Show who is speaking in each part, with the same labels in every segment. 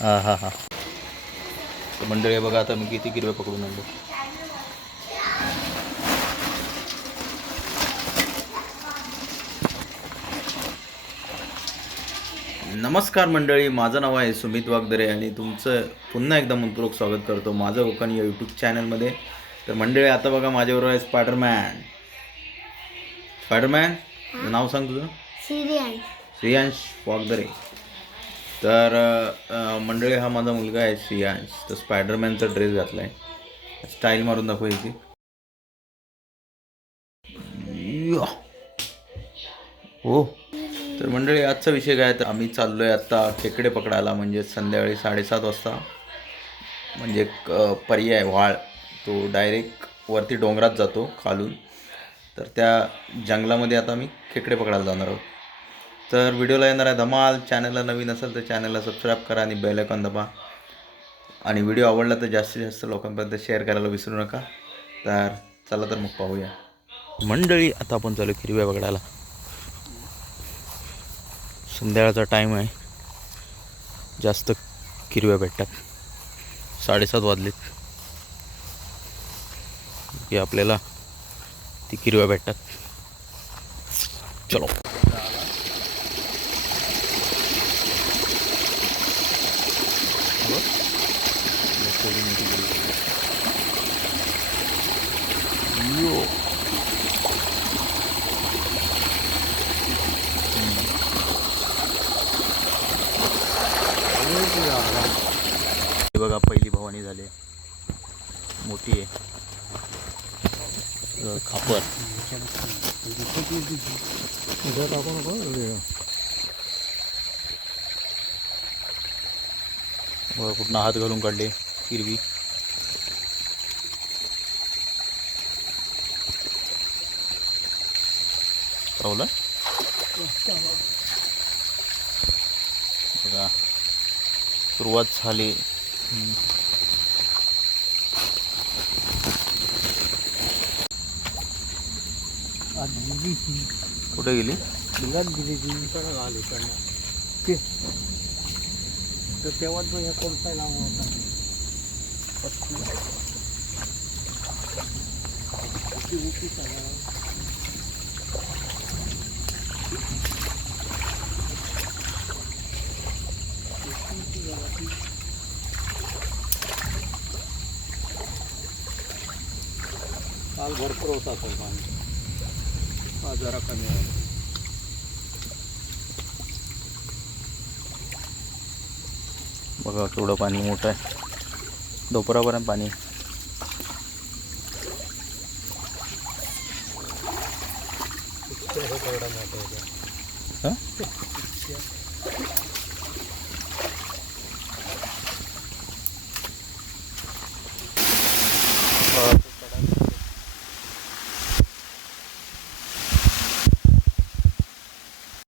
Speaker 1: हा हा हा. तर मंडळी बघा आता मी किती किरवे पकडून आणलो. नमस्कार मंडळी माझं नाव आहे सुमित वागदरे आणि तुमचं पुन्हा एकदा मनपूर्वक स्वागत करतो माझं कोकण या यूट्यूब चॅनलमध्ये तर मंडळी आता बघा माझ्याबरोबर आहे स्पायडरमॅन स्पायडरमॅन नाव सांग तुझं.
Speaker 2: सिरियन
Speaker 1: श्रेयांश वागदरे. तर मंडळी हा माझा मुलगा आहे श्रेयांश तर स्पायडरमॅनचा ड्रेस घातला आहे स्टाईल मारून दाखवायची याची. हो. तर मंडळी आजचा विषय काय? तर आम्ही चाललो आहे आत्ता खेकडे पकडायला म्हणजे संध्याकाळी साडेसात वाजता. म्हणजे एक पर्याय व्हाळ तो डायरेक्ट वरती डोंगरात जातो खालून. तर त्या जंगलामध्ये आता आम्ही खेकडे पकडायला जाणार आहोत. तर व्हिडिओला येणार आहे धमाल. चॅनलला नवीन असेल तर चॅनलला सबस्क्राईब करा आणि बेलायकॉन दबा. आणि व्हिडिओ आवडला तर जास्तीत जास्त लोकांपर्यंत शेअर करायला विसरू नका. तर चला तर मग पाहूया. मंडळी आता आपण चालू हिरव्या बघडायला संध्याकाळचा टाईम आहे. जास्त किरव्या भेटतात. साडेसात वाजलेत. की आपल्याला ती किरव्या भेटतात. चलो. यो. हे बघा पहिली भवानी झाली. मोठी आहे. खापर. बघा हात घालून काढले हिरवी. राहुल? बघा. सुरुवात झाली. हम्म. कुठे गेली.
Speaker 3: तर तेव्हा मग ह्या कोणता नाव होता. काल भरपूर होता सर पाणी जरा कमी आहे.
Speaker 1: बघा केवढं पाणी मोठं आहे. दोपरापर्यंत पाणी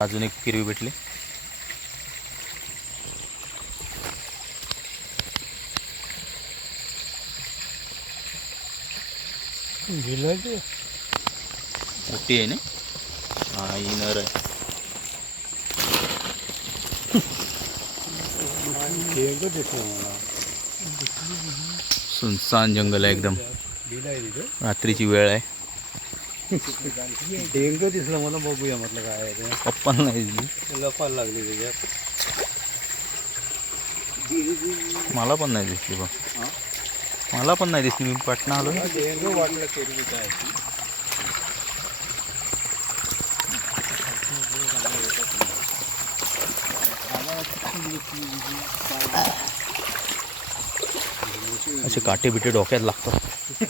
Speaker 1: अजून एक किरवी भेटली. मोठी आहे ना? हा ही नर आहे. सुनसान जंगल आहे एकदम. रात्रीची वेळ आहे.
Speaker 3: डेंग दिसलं मला बघूया म्हटलं काय
Speaker 1: पप्पांना नाही दिसली
Speaker 3: लपायला लागली त्याच्यात.
Speaker 1: मला पण नाही दिसली बघ? मला पण नाही दिसली मी पाटणा आलो ना. असे काटे बिटे डोक्यात लागतात.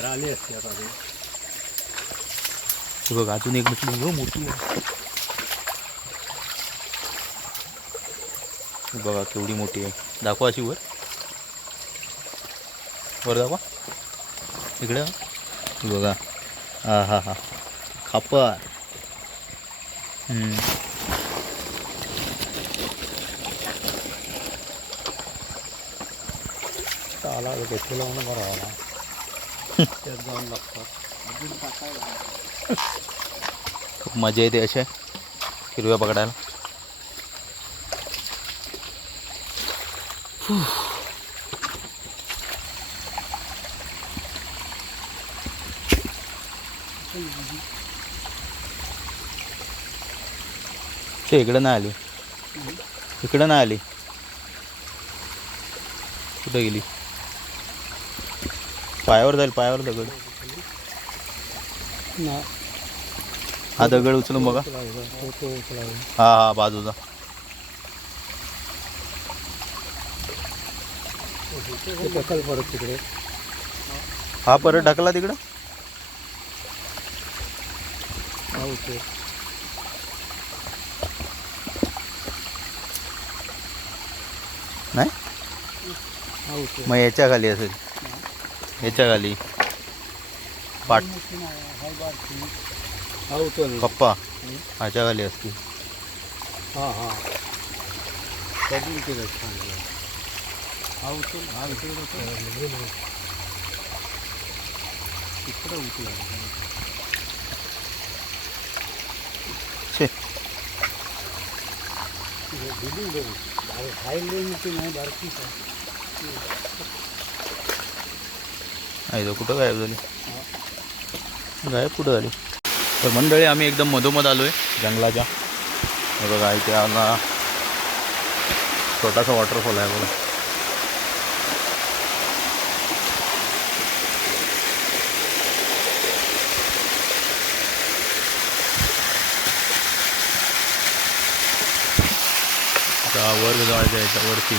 Speaker 3: राहिली असते आता
Speaker 1: बघ अजून एक मिटली हो, मोठी बघा केवढी मोठी आहे. दाखवा अशी वर. वर दाखवा इकडे बघा. हा हा हा. खापर.
Speaker 3: आला घेतलं लावून बरं आला. त्यात जाऊन लागतात.
Speaker 1: खूप मजा येते अशा हिरव्या पकडायला ते इकडं नाही आली. इकडं नाही आली. कुठं गेली? पायावर जाईल पायावर दगड. हा दगड उचलून बघा. हा हा बाजूचा.
Speaker 3: ढकल परत तिकडे.
Speaker 1: हा परत ढकला तिकडं
Speaker 3: हा उचल
Speaker 1: नाही? मग याच्या खाली असेल. याच्या खाली. पाट.
Speaker 3: हा
Speaker 1: कप्पा ह्याच्या खाली असतील.
Speaker 3: हा हा कबूल केलं नाही
Speaker 1: कुठं गायब झाली? गायब कुठं झाली? तर मंडळी आम्ही एकदम मधोमध आलो आहे जंगलाच्या बघा इथे आला छोटासा वॉटरफॉल आहे बघा आता वर जायचं याच्या वरती.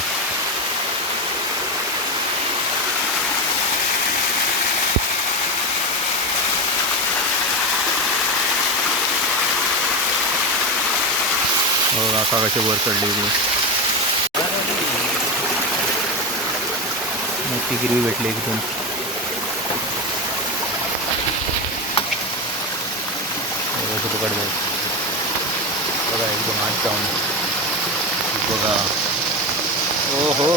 Speaker 1: हो आता कसे वर चढली हो, इकडे मोठी गिरवी भेटली एकदम बघा बघा एकदम आत जाऊन बघा. हो हो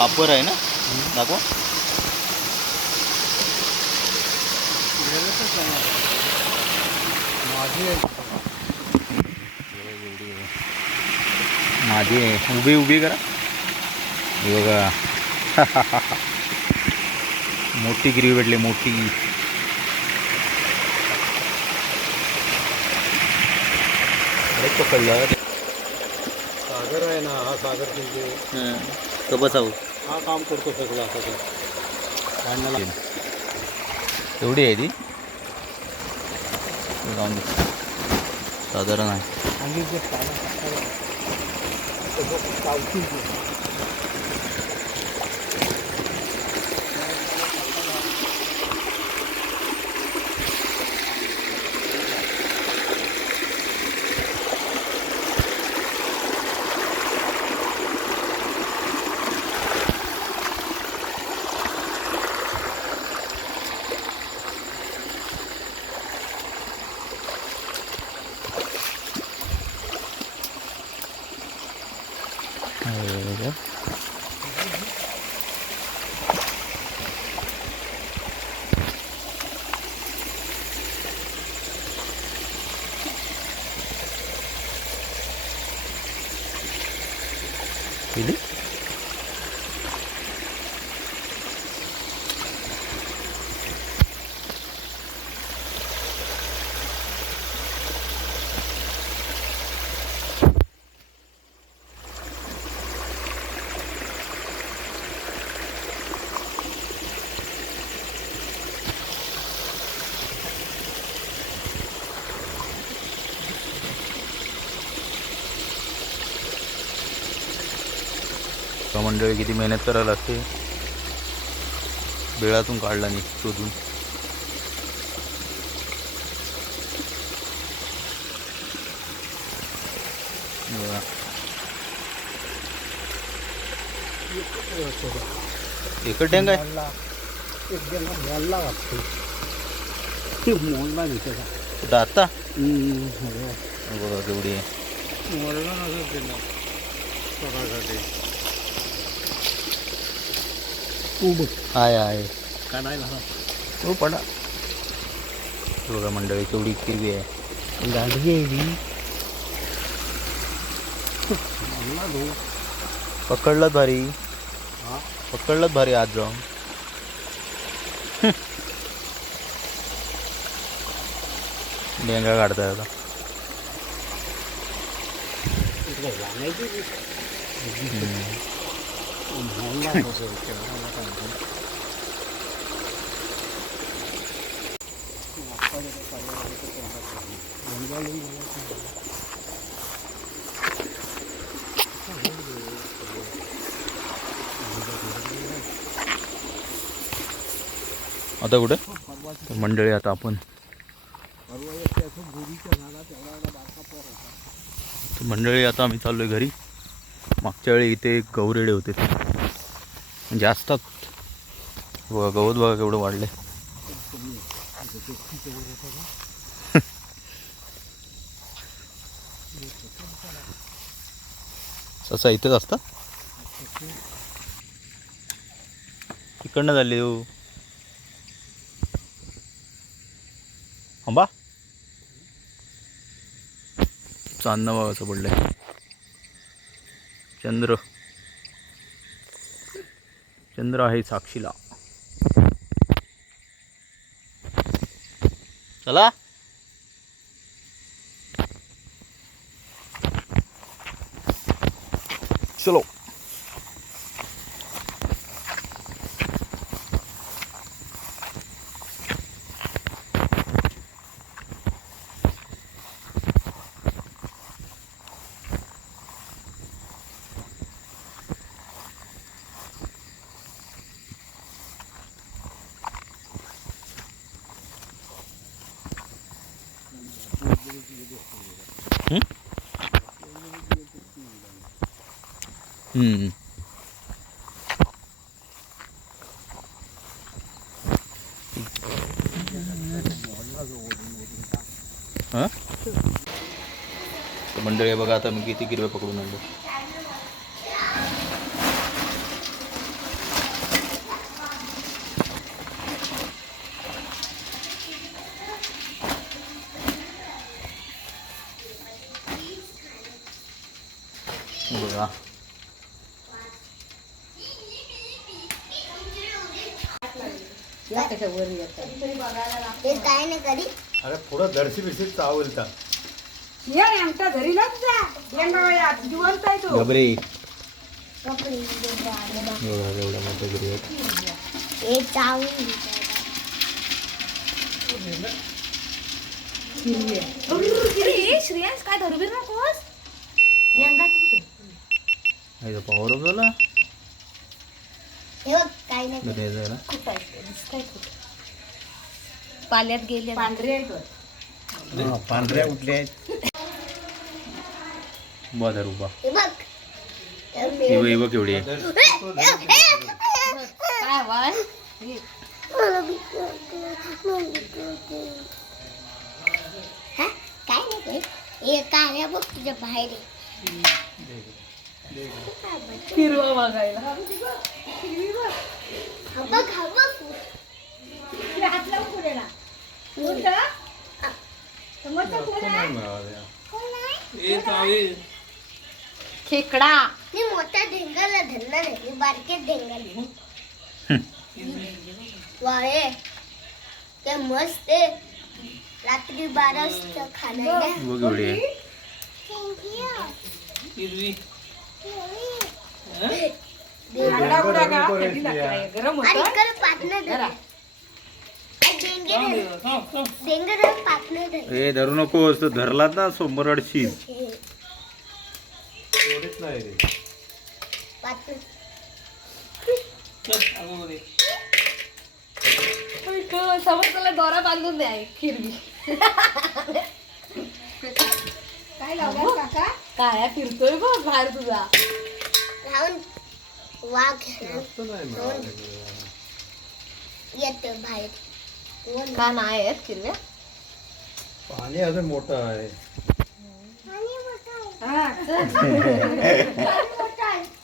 Speaker 1: अप्पर आहे ना? दाखवा.
Speaker 3: माझे
Speaker 1: माझी आहे. उभी उभी करा. बघा. मोठी गिरवी भेटली मोठी. पकडलं
Speaker 3: सागर आहे ना हा सागर म्हणजे
Speaker 1: तो बसाव.
Speaker 3: हा काम करतो सगळं असं ते. भांडणाला.
Speaker 1: एवढी आहे ती? दे. साधारण आहे.
Speaker 3: आणि जे पाला पावती जे.
Speaker 1: हे बघ. केली का मंडळी किती मेहनत करायला लागते. बिळातून काढला नाही शोधून. एकच टँक आहे?
Speaker 3: एक मोडला वाटतो ते मोडला नाही त्याचा
Speaker 1: आता? बघा केवढी आहे.
Speaker 3: मोडला नसेल उभ
Speaker 1: आहे आहे
Speaker 3: काढायला
Speaker 1: हो पडा बघा मंडळी केवढी किरवी आहे.
Speaker 3: गाडी आहे ही. तो
Speaker 1: पकडलं भारी. पकडलं भारी आज जाऊन. डेंगा काढताय आता. आता कुठे? तर मंडळी आता आपण मंडळी आता आम्ही चाललोय घरी. मागच्या वेळी इथे गौरेडे होते. म्हणजे असतात. बघा गवत बघा केवढं वाढलंय. ससा इथेच असतात इकडनं झाली तू आंबा चांदणं बघायचं पडलंय. चंद्र. चंद्र आहे साक्षीला. चला. चलो हम्म हां? मंडळी बघा आता मी किती किरवे पकडून आणलो. बघा.
Speaker 2: ते काय नाही कधी?
Speaker 3: अरे पुढं दर्शी बिर्शी चावलता
Speaker 4: ये आमच्या घरी लाग जा. जिवंत आहे तो.
Speaker 1: गबरे एवढा एवढा मोठा गिरी
Speaker 2: हे चावून
Speaker 4: श्रेयस काय धरू नकोस? लेंगा कुठे?
Speaker 1: पावर झाला
Speaker 2: हे बघ काय नाही.
Speaker 1: घरी जायला
Speaker 4: कुठं आहे? दिसतंय कुठं? पाल्यात गेले पांढरे.
Speaker 3: पांढऱ्या उठल्या आहेत
Speaker 1: बा धरू बा
Speaker 2: हे बघ हे बघ.
Speaker 1: हे बघ हे बघ एवढी आहे
Speaker 4: काय हे.
Speaker 2: हा? काय नाही. हे बघ तुझ्या बाहेर आहे.
Speaker 4: हिरवा बघायला
Speaker 2: हा बघ हा बघ
Speaker 4: हात लावून पुढे ना खेकडा
Speaker 2: मी मोठ्या ढेंगाला धरला नाही मी बारके ढेंगाला वाळे ते मस्त आहे रात्री बारा वाजता खाणार
Speaker 1: बघ एवढी आहे
Speaker 4: आडा उडा का थंडी लागते नाही. गरम
Speaker 2: आणि
Speaker 4: होतं
Speaker 2: पाटणं धर
Speaker 1: नकोस तर धरला ना सोमवार अडशी
Speaker 3: एवढीच नाही रे.
Speaker 2: पाटणं.
Speaker 4: समोरच्याला दोरा बांधून द्या हिरवी. काय लावला काका? काय फिरतोय बघ बाहेर तुझा.
Speaker 2: राहून वाघ. येतो बाहेर. कोण?
Speaker 4: का नाही आहेत हिरव्या
Speaker 3: पाणी अजून मोठं आहे.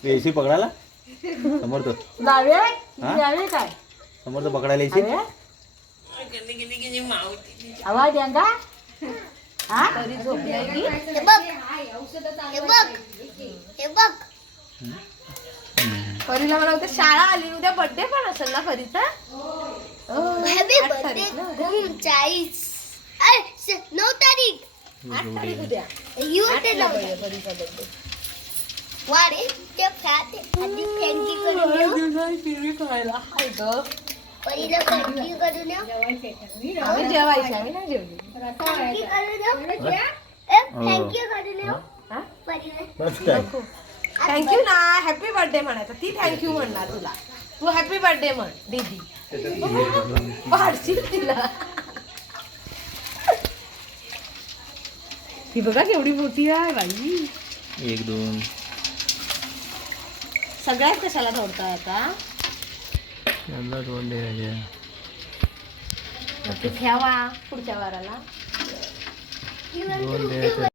Speaker 1: एसी पकडायला? समोर तो. हा?
Speaker 4: काय?
Speaker 1: समोर तो पकडायला एसी?
Speaker 4: आवाज यांगा हा? तरी झोपलाय की?
Speaker 2: हे बघ. हे बघ. हे बघ.
Speaker 4: परीला मला शाळा आली उद्या बर्थडे पण असेल ना परीचा?
Speaker 2: Happy birthday? चाळीस. नऊ तारीख.
Speaker 4: आठ तारीख उद्या.
Speaker 2: यू ते
Speaker 4: आठला
Speaker 2: नऊ
Speaker 4: बर्थडे, परीचा बर्थडे
Speaker 2: वारे ते फॅट आधी फॅन्सी करून येऊ.
Speaker 4: हाय ग.
Speaker 2: पहिलं फॅन्सी करून येऊ.
Speaker 4: आम्ही जेवायची आम्ही नाही जेवली.
Speaker 2: फॅन्सी करून येऊ. ए, थँक्यू करून
Speaker 4: हा? थँक्यू ना. हॅपी बर्थडे म्हणायचं. ती थँक्यू म्हणणार तुला. तू हॅपी बर्थडे म्हण दीदी. तिला. ती बघा केवढी मोठी आहे बाई.
Speaker 1: एक दोन.
Speaker 4: सगळ्यात कशाला ठेवता आता?
Speaker 1: यांना दोन
Speaker 4: ठेवा पुढच्या वाराला.
Speaker 1: दोन द्यायचे